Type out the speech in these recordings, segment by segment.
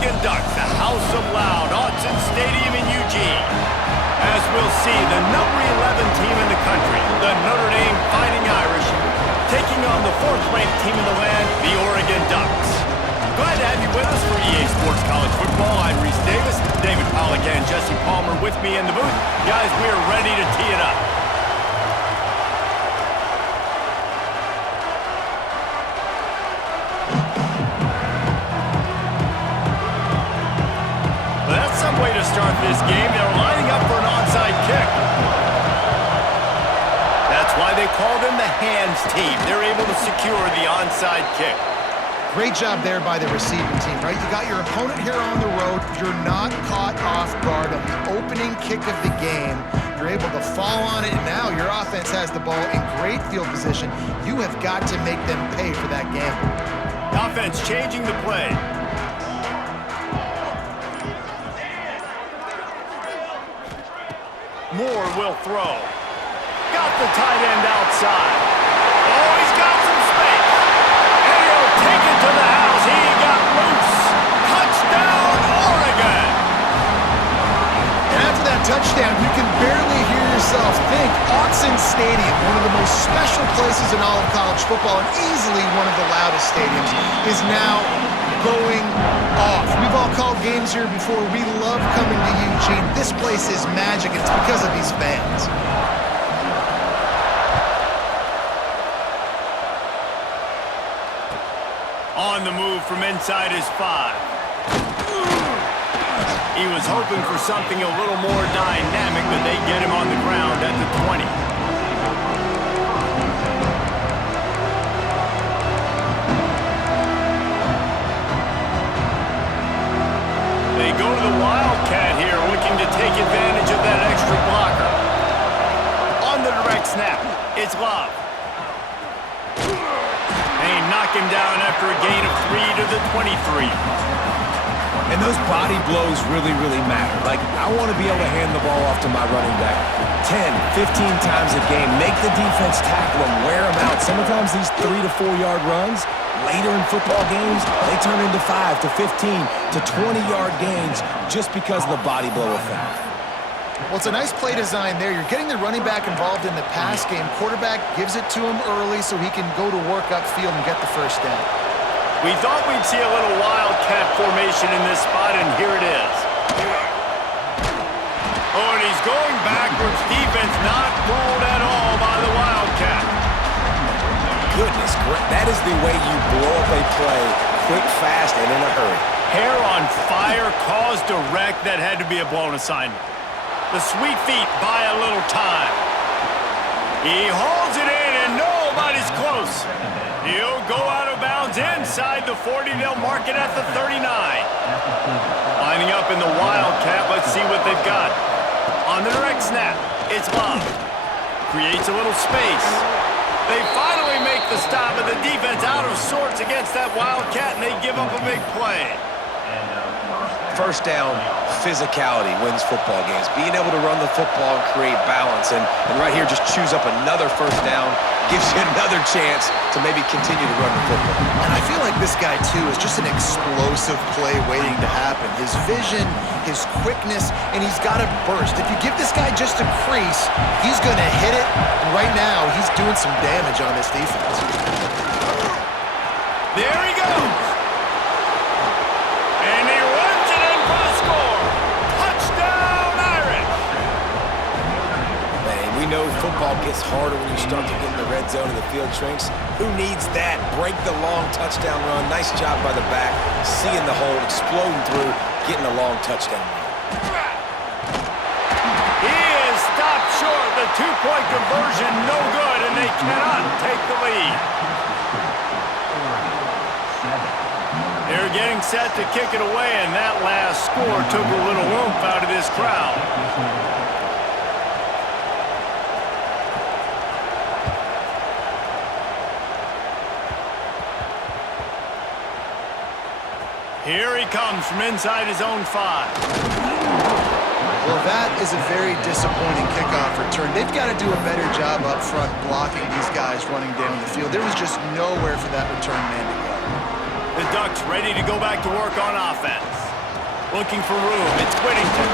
Oregon Ducks, the House of Loud, Autzen Stadium in Eugene. As we'll see, the number 11 team in the country, the Notre Dame Fighting Irish, taking on the 4th-ranked team in the land, the Oregon Ducks. Glad to have you with us for EA Sports College Football. I'm Reese Davis, David Pollack and Jesse Palmer with me in the booth. Guys, we are ready to tee it up. Well, that's some way to start this game. They're lining up for an onside kick. That's why they call them the hands team. They're able to secure the onside kick. Great job there by the receiving team, right? You got your opponent here on the road. You're not caught off guard on the opening kick of the game. You're able to fall on it, and now your offense has the ball in great field position. You have got to make them pay for that gamble. Offense changing the play. Moore will throw. Got the tight end outside. Oh, he's got some space. And he'll take it to the house. He got loose. Touchdown, Oregon. And after that touchdown, you can barely hear yourself think. Autzen Stadium, one of the most special places in all of college football and easily one of the loudest stadiums, is now going off. We've all called games here before. We love coming to Eugene. This place is magic, and it's because of these fans. On the move from inside his 5. He was hoping for something a little more dynamic, but they get him on the ground at the 20. They go to the Wildcat here, looking to take advantage of that extra blocker. On the direct snap, it's Love. They knock him down after a gain of 3 to the 23. And those body blows really, really matter. Like, I want to be able to hand the ball off to my running back 10, 15 times a game. Make the defense tackle him, wear him out. Sometimes these 3 to 4 yard runs, later in football games, they turn into 5 to 15 to 20-yard gains just because of the body blow effect. Well, it's a nice play design there. You're getting the running back involved in the pass game. Quarterback gives it to him early so he can go to work upfield and get the first down. We thought we'd see a little Wildcat formation in this spot, and here it is. Oh, and he's going backwards. Defense not fooled at all by the Wildcat. Goodness, that is the way you blow up a play quick, fast, and in a hurry. Hair on fire, caused a wreck. That had to be a blown assignment. The sweet feet buy a little time. He hauls it in, and nobody's close. He'll go out of bounds inside the 40. They'll mark it at the 39. Lining up in the Wildcat. Let's see what they've got. On the direct snap, it's Love. Creates a little space. They finally make the stop, and the defense out of sorts against that Wildcat, and they give up a big play. First down, physicality wins football games. Being able to run the football and create balance. And right here, just choose up another first down, gives you another chance to maybe continue to run the football. And I feel like this guy, too, is just an explosive play waiting to happen. His vision, his quickness, and he's got to burst. If you give this guy just a crease, he's going to hit it. And right now, he's doing some damage on this defense. There he goes. And he runs it in for the score. Touchdown, Irish. Man, we know football gets harder when you start to get in the red zone and the field shrinks. Who needs that? Break the long touchdown run. Nice job by the back. Seeing the hole, exploding through, getting a long touchdown run. He is stopped short. The two-point conversion, no good, and they cannot take the lead. They're getting set to kick it away, and that last score took a little oomph out of this crowd. Here he comes from inside his own 5. Well, that is a very disappointing kickoff return. They've got to do a better job up front blocking these guys running down the field. There was just nowhere for that return man to go. The Ducks ready to go back to work on offense. Looking for room. It's Whittington.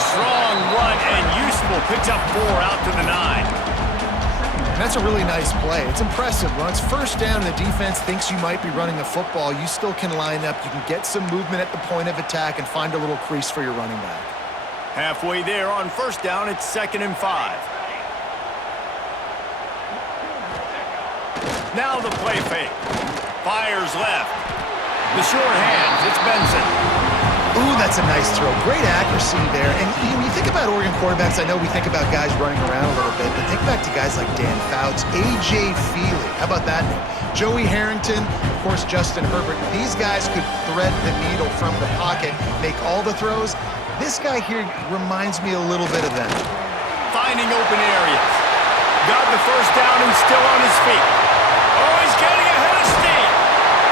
Strong run and useful. Picks up 4 out to the 9. And that's a really nice play. It's impressive. When it's first down and the defense thinks you might be running the football, you still can line up. You can get some movement at the point of attack and find a little crease for your running back. Halfway there on first down, it's 2nd and 5. Now the play fake. Fires left. The short hands. It's Benson. Ooh, that's a nice throw. Great accuracy there. And when you think about Oregon quarterbacks, I know we think about guys running around a little bit, but think back to guys like Dan Fouts, A.J. Feely. How about that name? Joey Harrington, of course, Justin Herbert. These guys could thread the needle from the pocket, make all the throws. This guy here reminds me a little bit of them. Finding open areas. Got the first down and still on his feet. Oh, he's getting ahead of steam.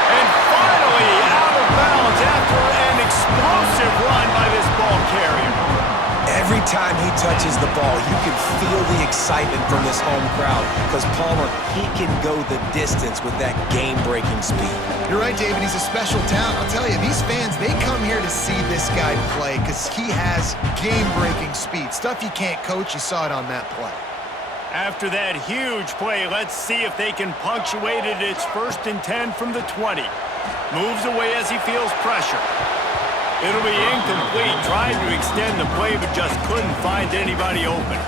And finally out of bounds after an explosive run by this ball carrier. Every time he touches the ball, you can feel the excitement from this home crowd because Palmer, he can go the distance with that game-breaking speed. You're right, David. He's a special talent. I'll tell you, these fans, they come here to see this guy play because he has game-breaking speed. Stuff you can't coach. You saw it on that play. After that huge play, let's see if they can punctuate it. It's 1st and 10 from the 20. Moves away as he feels pressure. It'll be incomplete. Tried to extend the play, but just couldn't find anybody open.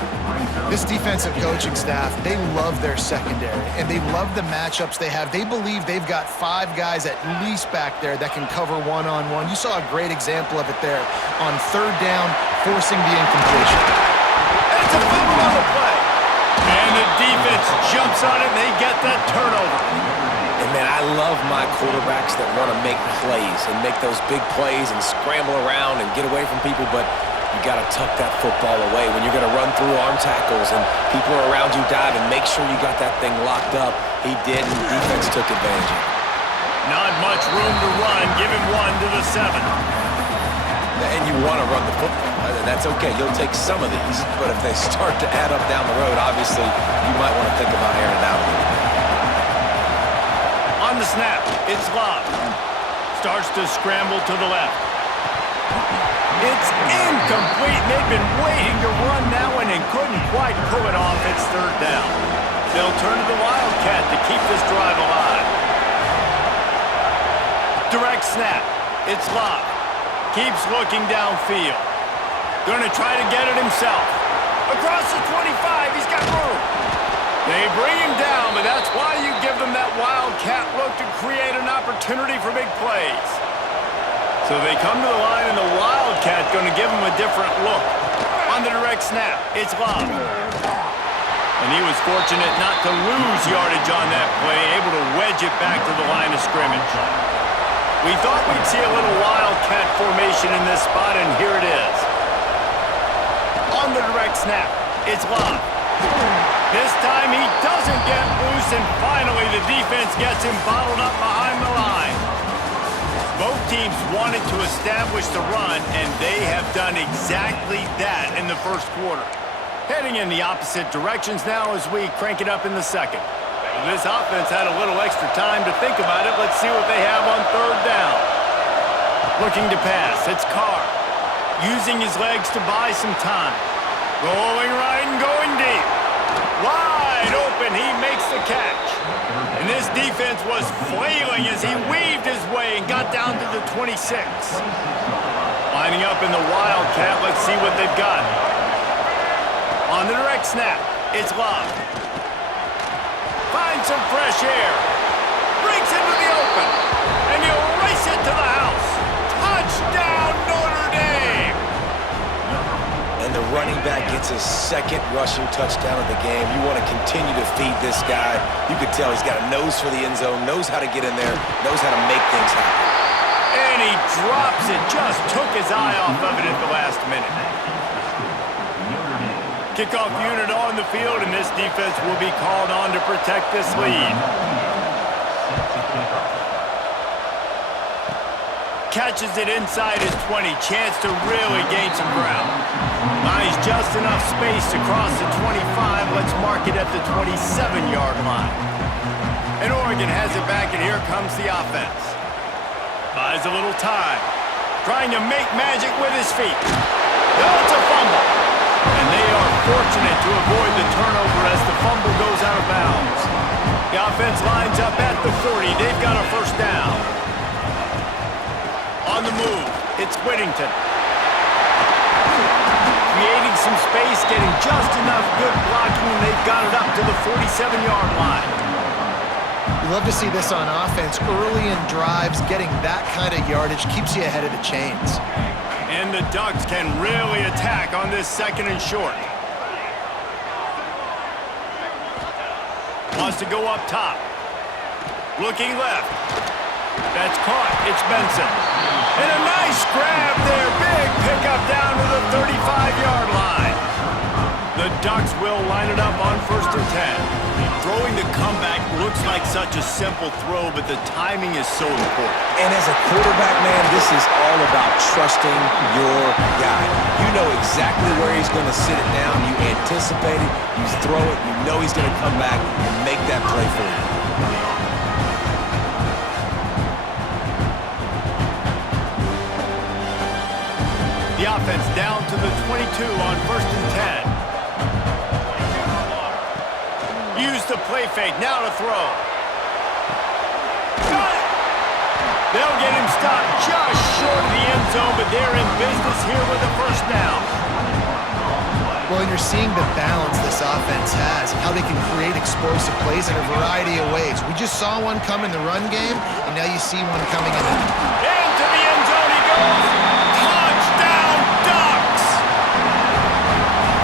This defensive coaching staff, they love their secondary, and they love the matchups they have. They believe they've got 5 guys at least back there that can cover one-on-one. You saw a great example of it there on 3rd down, forcing the incompletion. And it's a fumble on the play. And the defense jumps on it, and they get that turnover. And, man, I love my quarterbacks that want to make plays and make those big plays and scramble around and get away from people, but you got to tuck that football away when you're going to run through arm tackles and people are around you diving. Make sure you got that thing locked up. He did, and the defense took advantage of it. Not much room to run. Give him 1 to the 7. And you want to run the football. That's okay. You'll take some of these, but if they start to add up down the road, obviously you might want to think about airing it out a little bit. On the snap, it's Love. Starts to scramble to the left. It's incomplete. They've been waiting to run that one and couldn't quite pull it off. It's 3rd down. They'll turn to the Wildcat to keep this drive alive. Direct snap. It's Love. Keeps looking downfield. Gonna try to get it himself. Across the 25, he's got room. They bring him down, but that's why you give them that Wildcat look to create an opportunity for big plays. So they come to the line, and the Wildcat gonna give him a different look. On the direct snap, it's Love. And he was fortunate not to lose yardage on that play, able to wedge it back to the line of scrimmage. We thought we'd see a little Wildcat formation in this spot, and here it is. On the direct snap, it's Love. This time he doesn't get loose, and finally the defense gets him bottled up behind the line. Both teams wanted to establish the run, and they have done exactly that in the first quarter. Heading in the opposite directions now as we crank it up in the second. This offense had a little extra time to think about it. Let's see what they have on 3rd down. Looking to pass, it's Carr. Using his legs to buy some time. Rolling right and going deep. Wide open, he makes the catch. And this defense was flailing as he weaved his way and got down to the 26. Lining up in the Wildcat, let's see what they've got. On the direct snap, it's Love. Finds some fresh air. Breaks into the open. And he'll race it to the house. Touchdown, Notre Dame! And the running back gets his 2nd rushing touchdown of the game. You want to continue to feed this guy. You could tell he's got a nose for the end zone, knows how to get in there, knows how to make things happen. And he drops it. Just took his eye off of it at the last minute. Kickoff unit on the field, and this defense will be called on to protect this lead. Catches it inside his 20. Chance to really gain some ground. Buys just enough space to cross the 25. Let's mark it at the 27-yard line. And Oregon has it back, and here comes the offense. Buys a little time. trying to make magic with his feet. No, it's a fumble. And they are fortunate to avoid the turnover as the fumble goes out of bounds. The offense lines up at the 40. They've got a first down. On the move, it's Whittington. Creating some space, getting just enough good blocking, and they've got it up to the 47-yard line. You love to see this on offense. Early in drives, getting that kind of yardage keeps you ahead of the chains. And the Ducks can really attack on this second and short. Wants to go up top. Looking left. That's caught. It's Benson. And a nice grab there. Big pickup down to the 35-yard line. The Ducks will line it up on 1st and 10. Throwing the comeback looks like such a simple throw, but the timing is so important. And as a quarterback, man, this is all about trusting your guy. You know exactly where he's going to sit it down. You anticipate it. You throw it. You know he's going to come back and make that play for you. The offense down to the 22 on 1st and 10. Use the play fake, now to throw. They'll get him stopped just short of the end zone, but they're in business here with a first down. Well, and you're seeing the balance this offense has and how they can create explosive plays in a variety of ways. We just saw one come in the run game, and now you see one coming in. Into the end zone he goes. Touchdown, Ducks!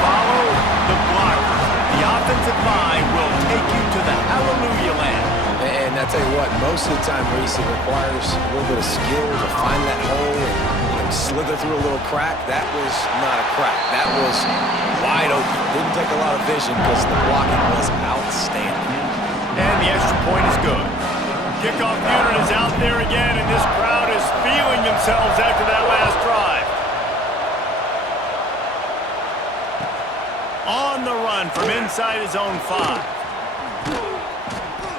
Follow the blocker. The offensive line will take you to the hallelujah land. And I tell you what, most of the time, Reese, it requires a little bit of skill to find that hole and slither through a little crack. That was not a crack. That was wide open. Didn't take a lot of vision because the blocking was outstanding. And the extra point is good. Kickoff unit is out there again, and this crowd is feeling themselves after that last drive. On the run from inside his own 5.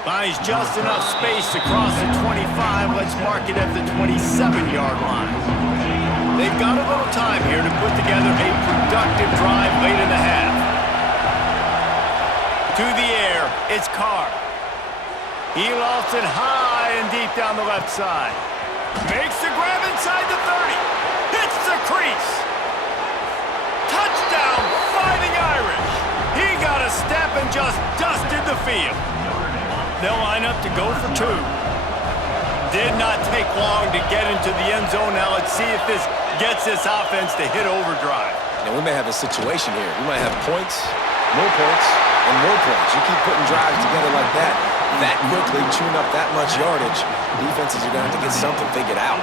Finds just enough space to cross the 25. Let's mark it at the 27-yard line. They've got a little time here to put together a productive drive late in the half. To the air, it's Carr. He lofts it high and deep down the left side. Makes the grab inside the 30. Hits the crease. Touchdown, Fighting Irish. He got a step and just dusted the field. They'll line up to go for 2. Did not take long to get into the end zone. Now let's see if this gets this offense to hit overdrive. And we may have a situation here. We might have points, and more points. You keep putting drives together like that quickly, chewing up that much yardage, defenses are going to have to get something figured out.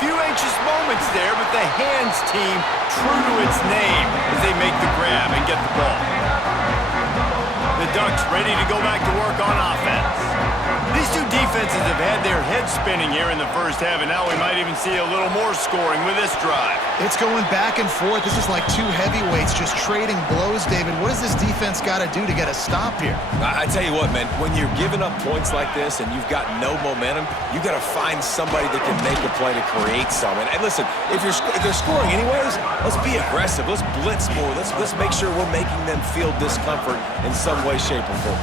Few anxious moments there, but the hands team true to its name as they make the grab and get the ball. The Ducks ready to go back to work on offense. These two defenses have had their heads spinning here in the first half, and now we might even see a little more scoring with this drive. It's going back and forth. This is like two heavyweights just trading blows, David. What does this defense got to do to get a stop here? I tell you what, man, when you're giving up points like this and you've got no momentum, you got to find somebody that can make a play to create some. And listen, if they're scoring anyways, let's be aggressive. Let's blitz more. Let's make sure we're making them feel discomfort in some way, shape, or form.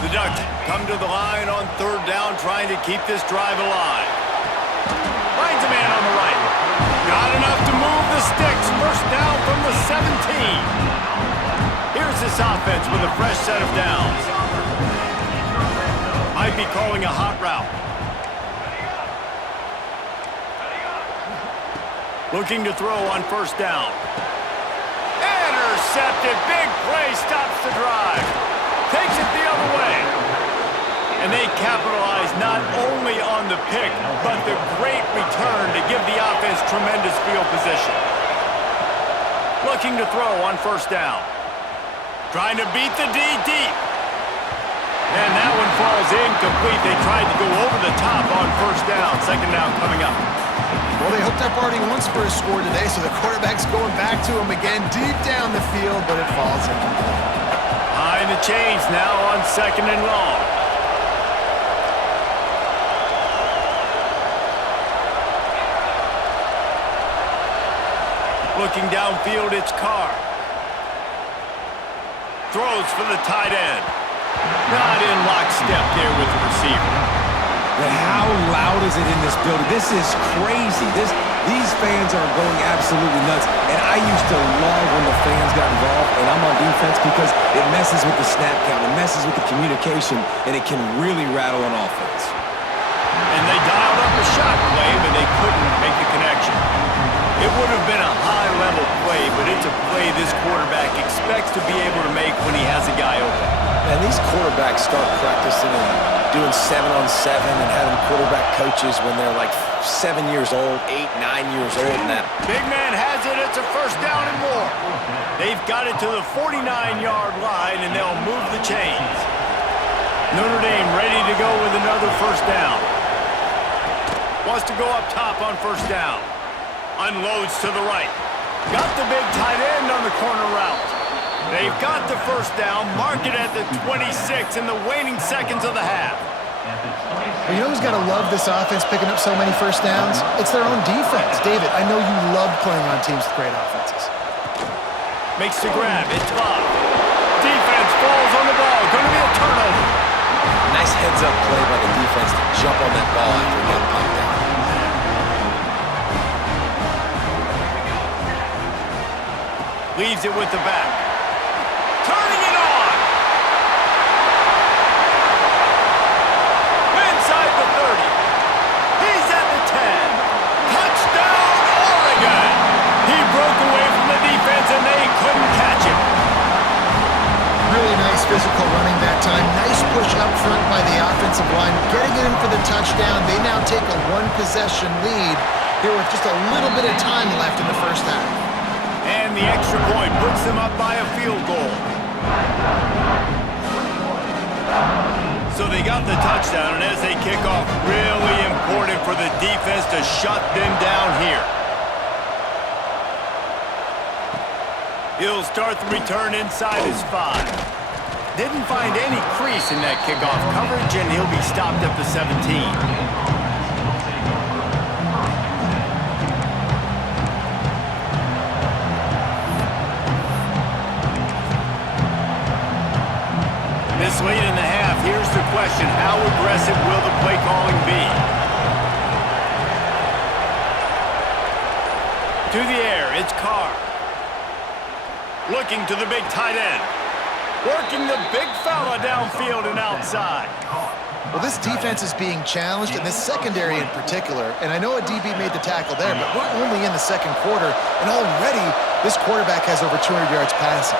The Ducks come to the line on 3rd down, trying to keep this drive alive. Finds a man on the right. Got enough to move the sticks. First down from the 17. Here's this offense with a fresh set of downs. Might be calling a hot route. Looking to throw on 1st down. Intercepted. Big play stops the drive. Takes it the other way. And they capitalize not only on the pick, but the great return to give the offense tremendous field position. Looking to throw on 1st down. Trying to beat the D deep. And that one falls incomplete. They tried to go over the top on 1st down. 2nd down coming up. Well, they hooked up already once for a score today, so the quarterback's going back to him again deep down the field, but it falls incomplete. High in the chains now on 2nd and long. Looking downfield, it's Carr. Throws for the tight end. Not in lockstep there with the receiver. And how loud is it in this building? This is crazy. These fans are going absolutely nuts. And I used to love when the fans got involved, and I'm on defense because it messes with the snap count, it messes with the communication, and it can really rattle an offense. And they dialed up a shot play, but they couldn't make the connection. It would have been a high-level play, but it's a play this quarterback expects to be able to make when he has a guy open. And these quarterbacks start practicing and doing 7-on-7 and having quarterback coaches when they're like 7 years old, 8, 9 years old. And that big man has it. It's a first down and more. They've got it to the 49-yard line, and they'll move the chains. Notre Dame ready to go with another first down. Wants to go up top on first down. Unloads to the right. Got the big tight end on the corner route. They've got the first down, mark it at the 26 in the waning seconds of the half. Well, you know who's got to love this offense picking up so many first downs? It's their own defense. David, I know you love playing on teams with great offenses. Makes the grab. It's Love. Defense falls on the ball. Going to be a turnover. nice heads-up play by the defense to jump on that ball after it got popped out. Leaves it with the back. Turning it on! Inside the 30. He's at the 10. Touchdown, Oregon! He broke away from the defense and they couldn't catch him. Really nice physical running that time. Nice push up front by the offensive line. Getting it in for the touchdown. They now take a one-possession lead here with just a little bit of time left in the first half. And the extra point puts them up by a field goal. So they got the touchdown, and as they kick off, really important for the defense to shut them down here. He'll start the return inside his 5. Didn't find any crease in that kickoff coverage, and he'll be stopped at the 17. This late in the half, here's the question. How aggressive will the play calling be? To the air, it's Carr. Looking to the big tight end. Working the big fella downfield and outside. Well, this defense is being challenged, and this secondary in particular. And I know a DB made the tackle there, but we're only in the second quarter, and already this quarterback has over 200 yards passing.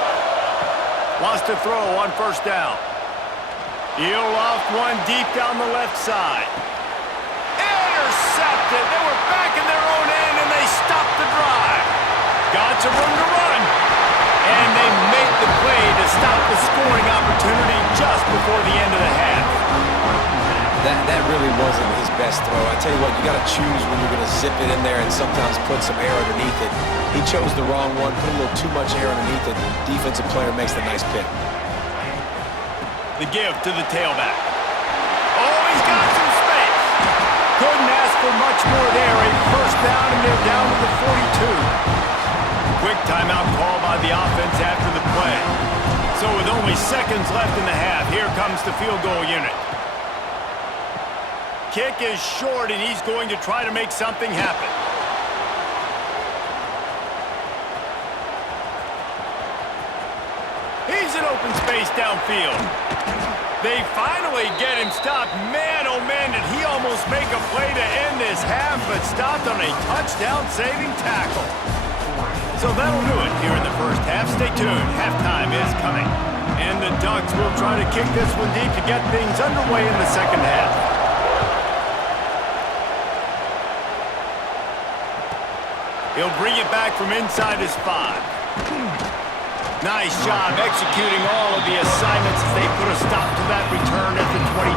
Wants to throw on first down. He'll loft one deep down the left side. Intercepted. They were back in their own end, and they stopped the drive. Got some room to run. And they make the play to stop the scoring opportunity just before the end of the half. That really wasn't his best throw. I tell you what, you got to choose when you're going to zip it in there and sometimes put some air underneath it. He chose the wrong one, put a little too much air underneath it. Defensive player makes the nice pick. The give to the tailback. Oh, he's got some space. Couldn't ask for much more there. A first down, and they're down to the 42. Quick timeout call by the offense after the play. So with only seconds left in the half, here comes the field goal unit. Kick is short, and he's going to try to make something happen. He's in open space downfield. They finally get him stopped. Man, oh man, did he almost make a play to end this half, but stopped on a touchdown-saving tackle. So that'll do it here in the first half. Stay tuned. Halftime is coming. And the Ducks will try to kick this one deep to get things underway in the second half. He'll bring it back from inside his 5. Nice job executing all of the assignments as they put a stop to that return at the 22.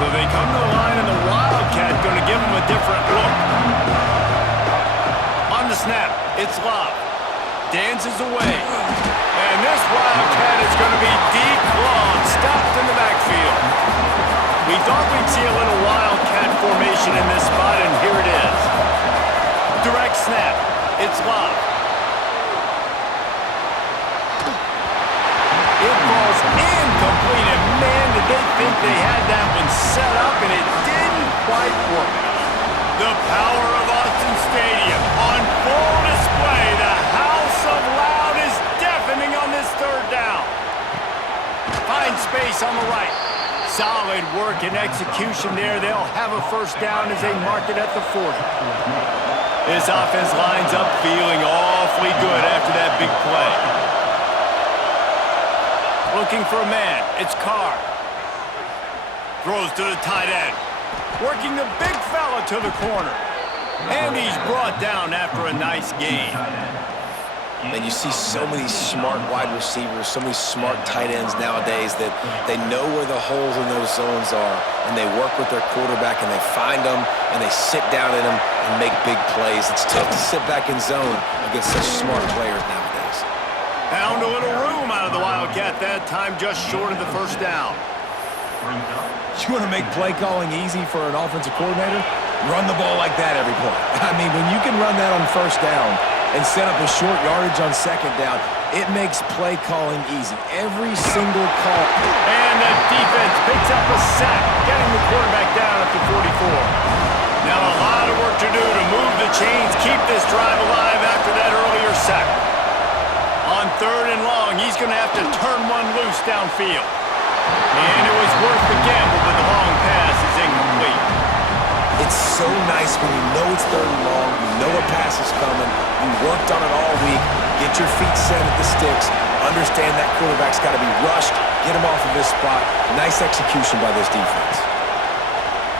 So they come to the line, and the Wildcat going to give them a different look. On the snap, it's Love. Dances away. And this Wildcat is going to be declawed, stopped in the backfield. We thought we'd see a little Wildcat formation separation in this spot, and here it is. Direct snap. It's Love. It falls incomplete, and man, did they think they had that one set up, and it didn't quite work. The power of Autzen Stadium on full display. The house of loud is deafening on this third down. Find space on the right. Solid work and execution there. They'll have a first down as they mark it at the 40. This offense lines up feeling awfully good after that big play. Looking for a man. It's Carr. Throws to the tight end. Working the big fella to the corner. And he's brought down after a nice gain. And you see so many smart wide receivers, so many smart tight ends nowadays that they know where the holes in those zones are, and they work with their quarterback, and they find them, and they sit down in them and make big plays. It's tough to sit back in zone against such smart players nowadays. Found a little room out of the Wildcat that time, just short of the first down. You want to make play calling easy for an offensive coordinator? Run the ball like that every play. I mean, when you can run that on first down and set up a short yardage on second down, it makes play calling easy. Every single call. And the defense picks up a sack, getting the quarterback down at the 44. Now a lot of work to do to move the chains, keep this drive alive after that earlier sack. On third and long, he's going to have to turn one loose downfield. And it was worth the gamble, but the long pass is incomplete. It's so nice when you know it's third and long, you know a pass is coming, you worked on it all week, get your feet set at the sticks, understand that quarterback's got to be rushed, get him off of his spot. Nice execution by this defense.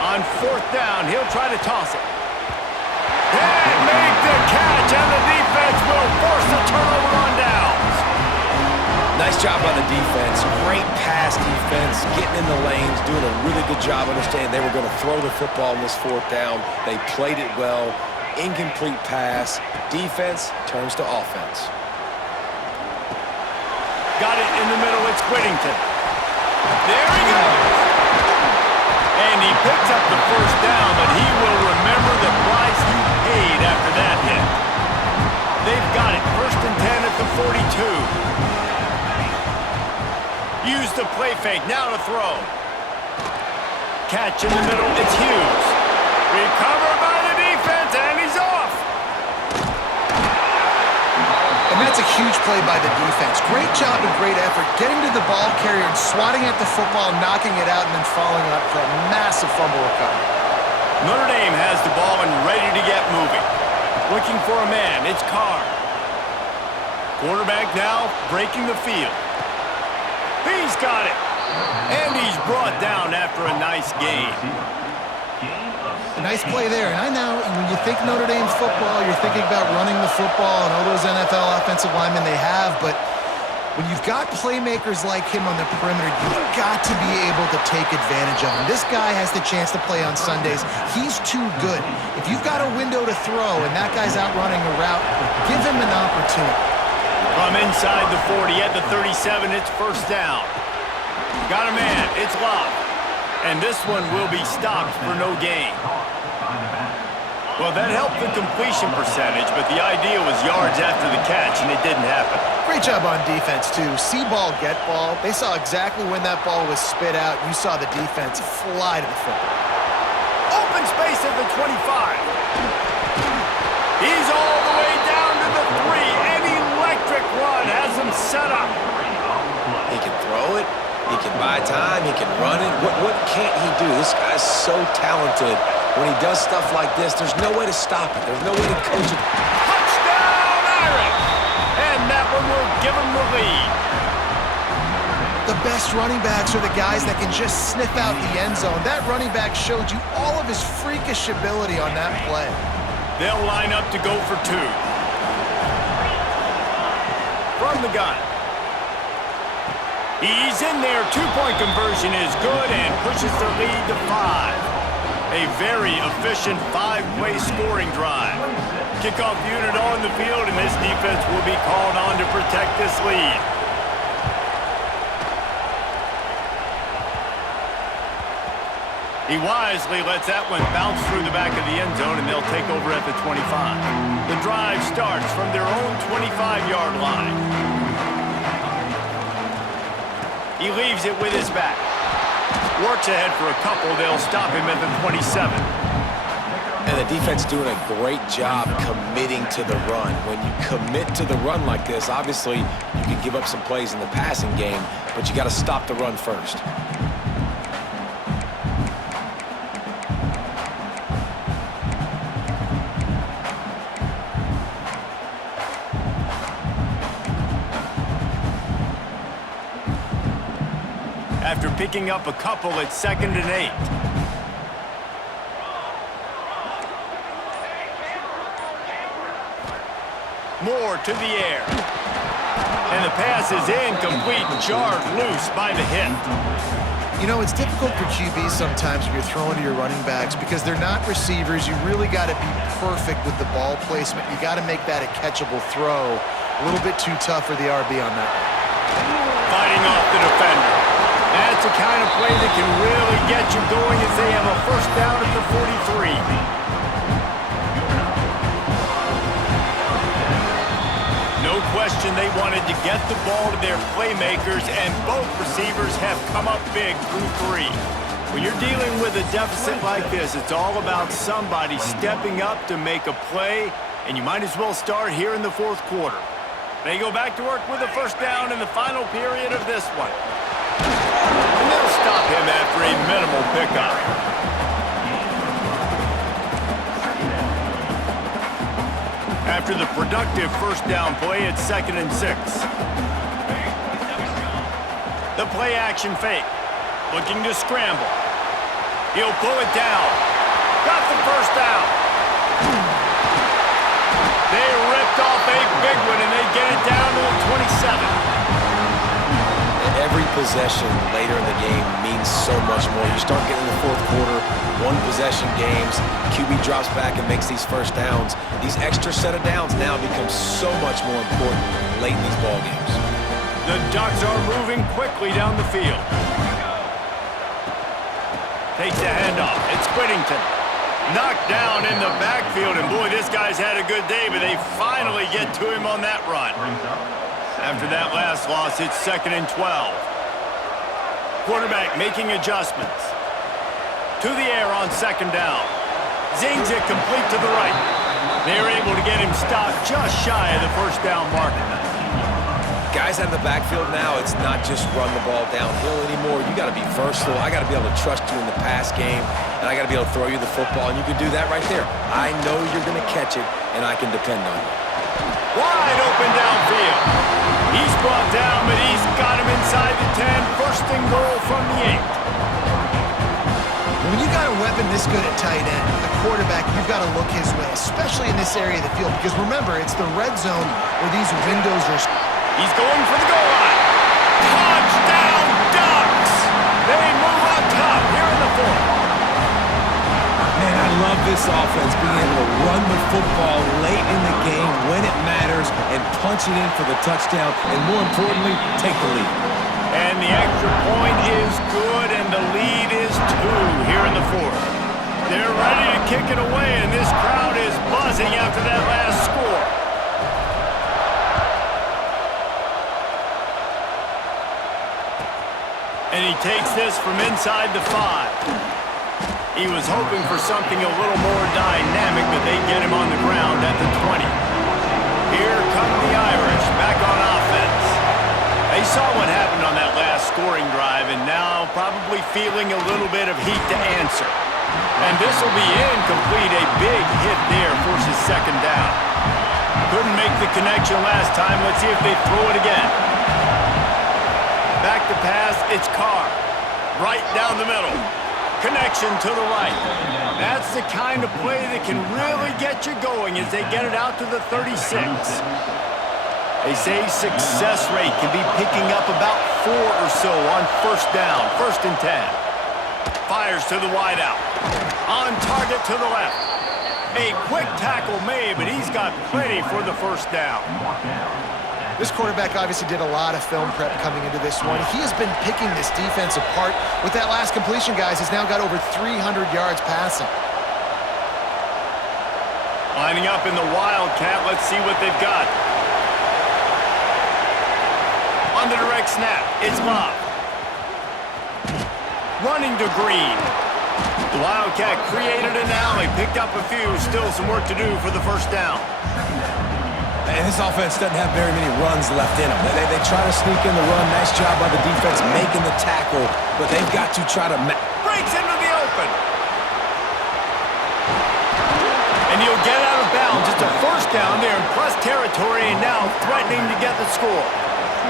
On fourth down, he'll try to toss it. And make the catch, and the defense will force a turnover on downs. Nice job by the defense. Great pass defense, getting in the lanes, doing a really good job understanding they were going to throw the football on this fourth down. They played it well. Incomplete pass. Defense turns to offense. Got it in the middle. It's Whittington. There he goes. And he picks up the first down, but he will remember the price he paid after that hit. They've got it. First and 10 at the 42. Use the play fake, now to throw. Catch in the middle, it's Hughes. Recovered by the defense, and he's off. And that's a huge play by the defense. Great job and great effort getting to the ball carrier and swatting at the football, knocking it out, and then following up for a massive fumble recovery. Notre Dame has the ball and ready to get moving. Looking for a man, it's Carr. Quarterback now breaking the field. He's got it. And he's brought down after a nice gain. A nice play there. And I know when you think Notre Dame football, you're thinking about running the football and all those NFL offensive linemen they have. But when you've got playmakers like him on the perimeter, you've got to be able to take advantage of him. This guy has the chance to play on Sundays. He's too good. If you've got a window to throw and that guy's out running a route, give him an opportunity. From inside the 40 at the 37, it's first down. Got a man, it's Love. And this one will be stopped for no gain. Well, that helped the completion percentage, but the idea was yards after the catch, and it didn't happen. Great job on defense, too. See ball, get ball. They saw exactly when that ball was spit out. You saw the defense fly to the football. Open space at the 25. He's all the way down to the 3. An electric run has him set up. He can throw it. He can buy time. He can run it. What can't he do? This guy's so talented. When he does stuff like this, there's no way to stop it. There's no way to coach it. Touchdown, Irish! And that one will give him the lead. The best running backs are the guys that can just sniff out the end zone. That running back showed you all of his freakish ability on that play. They'll line up to go for 2. From the gun. He's in there. 2-point conversion is good and pushes the lead to 5. A very efficient 5-play scoring drive. Kickoff unit on the field, and this defense will be called on to protect this lead. He wisely lets that one bounce through the back of the end zone, and they'll take over at the 25. The drive starts from their own 25-yard line. He leaves it with his back. Works ahead for a couple. They'll stop him at the 27. And the defense doing a great job committing to the run. When you commit to the run like this, obviously you can give up some plays in the passing game, but you got to stop the run first. After picking up a couple, it's 2nd and 8. Moore to the air. And the pass is incomplete, jarred loose by the hit. You know, it's difficult for QBs sometimes when you're throwing to your running backs because they're not receivers. You really got to be perfect with the ball placement. You got to make that a catchable throw. A little bit too tough for the RB on that. Fighting off the defender. That's the kind of play that can really get you going as they have a first down at the 43. No question they wanted to get the ball to their playmakers, and both receivers have come up big through 3. When you're dealing with a deficit like this, it's all about somebody stepping up to make a play, and you might as well start here in the 4th quarter. They go back to work with a first down in the final period of this one. And they'll stop him after a minimal pickup. After the productive first down play, it's 2nd and 6. The play action fake. Looking to scramble. He'll pull it down. Got the first down. They ripped off a big one, and they get it down to the 27. Every possession later in the game means so much more. You start getting in the 4th quarter, one-possession games, QB drops back and makes these first downs. These extra set of downs now become so much more important late in these ball games. The Ducks are moving quickly down the field. Takes a handoff. It's Whittington. Knocked down in the backfield, and boy, this guy's had a good day, but they finally get to him on that run. After that last loss, it's 2nd and 12. Quarterback making adjustments. To the air on 2nd down. Zings it complete to the right. They're able to get him stopped just shy of the first down marker. Guys out of the backfield now, it's not just run the ball downhill anymore. You got to be versatile. I got to be able to trust you in the pass game, and I got to be able to throw you the football, and you can do that right there. I know you're going to catch it, and I can depend on you. Wide open downfield. He's brought down, but he's got him inside the 10. First and goal from the 8. When you got a weapon this good at tight end, the quarterback, you've got to look his way, especially in this area of the field, because remember, it's the red zone where these windows are... He's going for the goal line. Touchdown, Ducks! They move on top here in the 4th. Man, I love this offense, being able to run the football late in the game when it matters and punch it in for the touchdown, and more importantly, take the lead. And the extra point is good, and the lead is 2 here in the 4th. They're ready to kick it away, and this crowd is buzzing after that last score. And he takes this from inside the 5. He was hoping for something a little more dynamic, but they get him on the ground at the 20. Here come the Irish back on offense. They saw what happened on that last scoring drive, and now probably feeling a little bit of heat to answer. And this will be incomplete. A big hit there forces 2nd down. Couldn't make the connection last time. Let's see if they throw it again. Back to pass, it's Carr. Right down the middle. Connection to the right. That's the kind of play that can really get you going as they get it out to the 36. They say success rate can be picking up about 4 or so on first down, 1st and 10. Fires to the wideout. On target to the left. A quick tackle made, but he's got plenty for the first down. This quarterback obviously did a lot of film prep coming into this one. He has been picking this defense apart. With that last completion, guys, he's now got over 300 yards passing. Lining up in the Wildcat. Let's see what they've got. On the direct snap, it's Love. Running to Green. The Wildcat created an alley, picked up a few, still some work to do for the first down. And this offense doesn't have very many runs left in them. They try to sneak in the run. Nice job by the defense making the tackle, but they've got to try to... Breaks into the open. And he'll get out of bounds. Just a first down there in plus territory, and now threatening to get the score.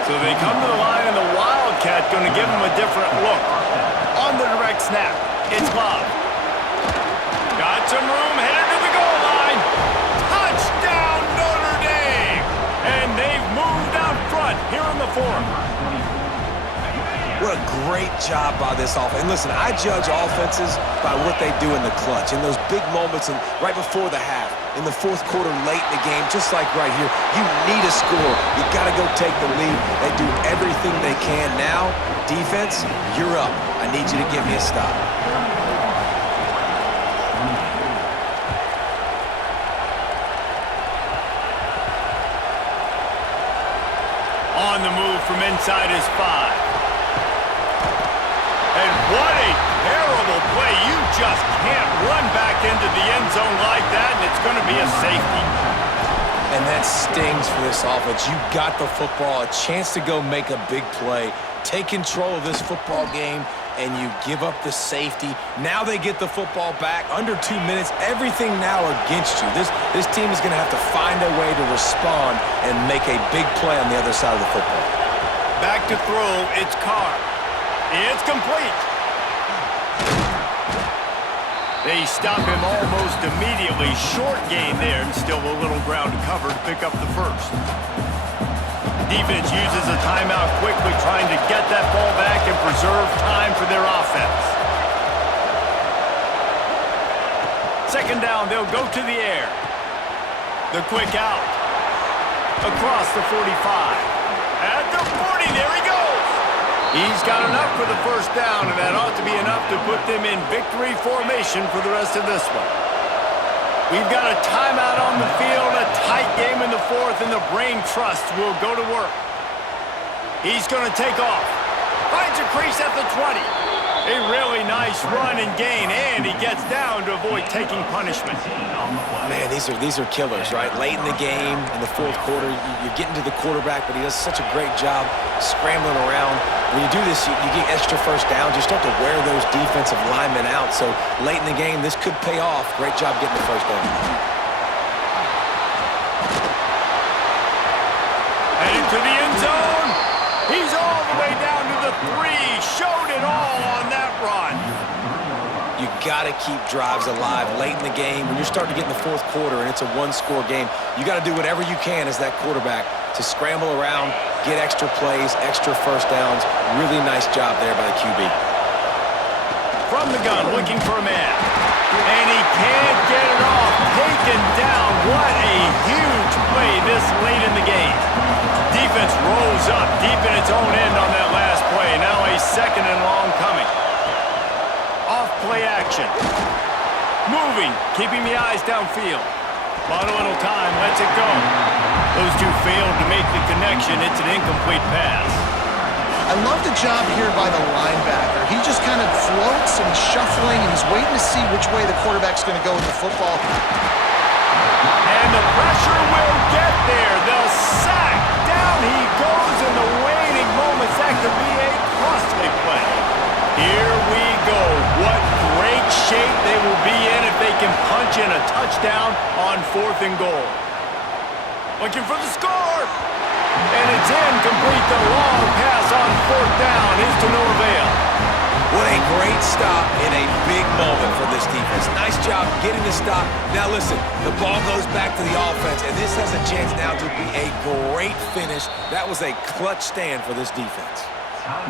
So they come to the line, and the Wildcat going to give them a different look. On the direct snap, it's Love. Got some room, headed to the goal line. Touchdown, Notre Dame! And they've moved out front here in the fourth. What a great job by this offense. And listen, I judge offenses by what they do in the clutch, in those big moments and right before the half, in the fourth quarter, late in the game, just like right here. You need a score. You got to go take the lead. They do everything they can. Now, defense, you're up. I need you to give me a stop. On the move from inside his 5. And what a terrible play. You just can't run back into the end zone like that, and it's going to be a safety. And that stings for this offense. You got the football, a chance to go make a big play, take control of this football game, and you give up the safety. Now they get the football back. Under 2 minutes, everything now against you. This team is going to have to find a way to respond and make a big play on the other side of the football. Back to throw, it's Carr. It's complete. They stop him almost immediately. Short gain there, and still a little ground to cover to pick up the first. Defense uses a timeout quickly, trying to get that ball back and preserve time for their offense. Second down, they'll go to the air. The quick out. Across the 45. At the 40, there he goes. He's got enough for the first down, and that ought to be enough to put them in victory formation for the rest of this one. We've got a timeout on the field, a tight game in the fourth, and the Brain Trust will go to work. He's going to take off. Finds a crease at the 20. A really nice run and gain, and he gets down to avoid taking punishment. Man, these are killers, right? Late in the game, in the fourth quarter, you're getting to the quarterback, but he does such a great job scrambling around. When you do this, you get extra first downs. You start to wear those defensive linemen out. So late in the game, this could pay off. Great job getting the first down. Heading to the end zone. He's all the way down to the 3. Showed it all on that run. You got to keep drives alive late in the game. When you're starting to get in the fourth quarter and it's a one-score game, you got to do whatever you can as that quarterback to scramble around, get extra plays, extra first downs. Really nice job there by the QB. From the gun, looking for a man. And he can't get it off. Taken down. What a huge play this late in the game. Defense rolls up deep in its own end on that last play. Now a second and long coming. Off play action. Moving, keeping the eyes downfield. Bought a little time, lets it go. Those two failed to make the connection. It's an incomplete pass. I love the job here by the linebacker. He just kind of floats and he's shuffling and he's waiting to see which way the quarterback's going to go with the football. And the pressure will get there. The sack. Down he goes in the waning moments. That could be a costly play. Here we go. What great shape they will be in if they can punch in a touchdown on 4th and goal. Looking for the score. And it's incomplete. The long pass on 4th down is to no avail. What a great stop in a big moment for this defense. Nice job getting the stop. Now listen, the ball goes back to the offense, and this has a chance now to be a great finish. That was a clutch stand for this defense.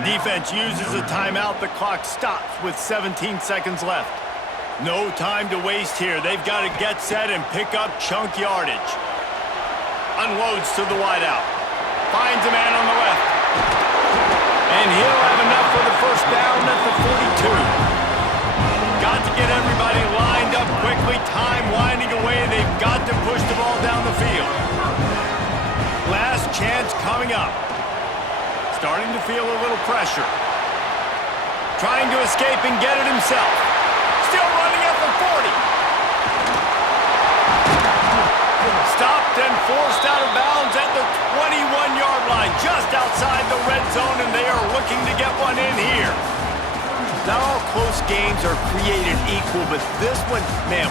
Defense uses a timeout. The clock stops with 17 seconds left. No time to waste here. They've got to get set and pick up chunk yardage. Unloads to the wideout. finds a man on the left. And he'll have enough for the first down at the 42. Got to get everybody lined up quickly. Time winding away. They've got to push the ball down the field. Last chance coming up. Starting to feel a little pressure. Trying to escape and get it himself. Still running at the 40. Stopped and forced out of bounds at the 21-yard line, just outside the red zone, and they are looking to get one in here. Not all close games are created equal, but this one, man,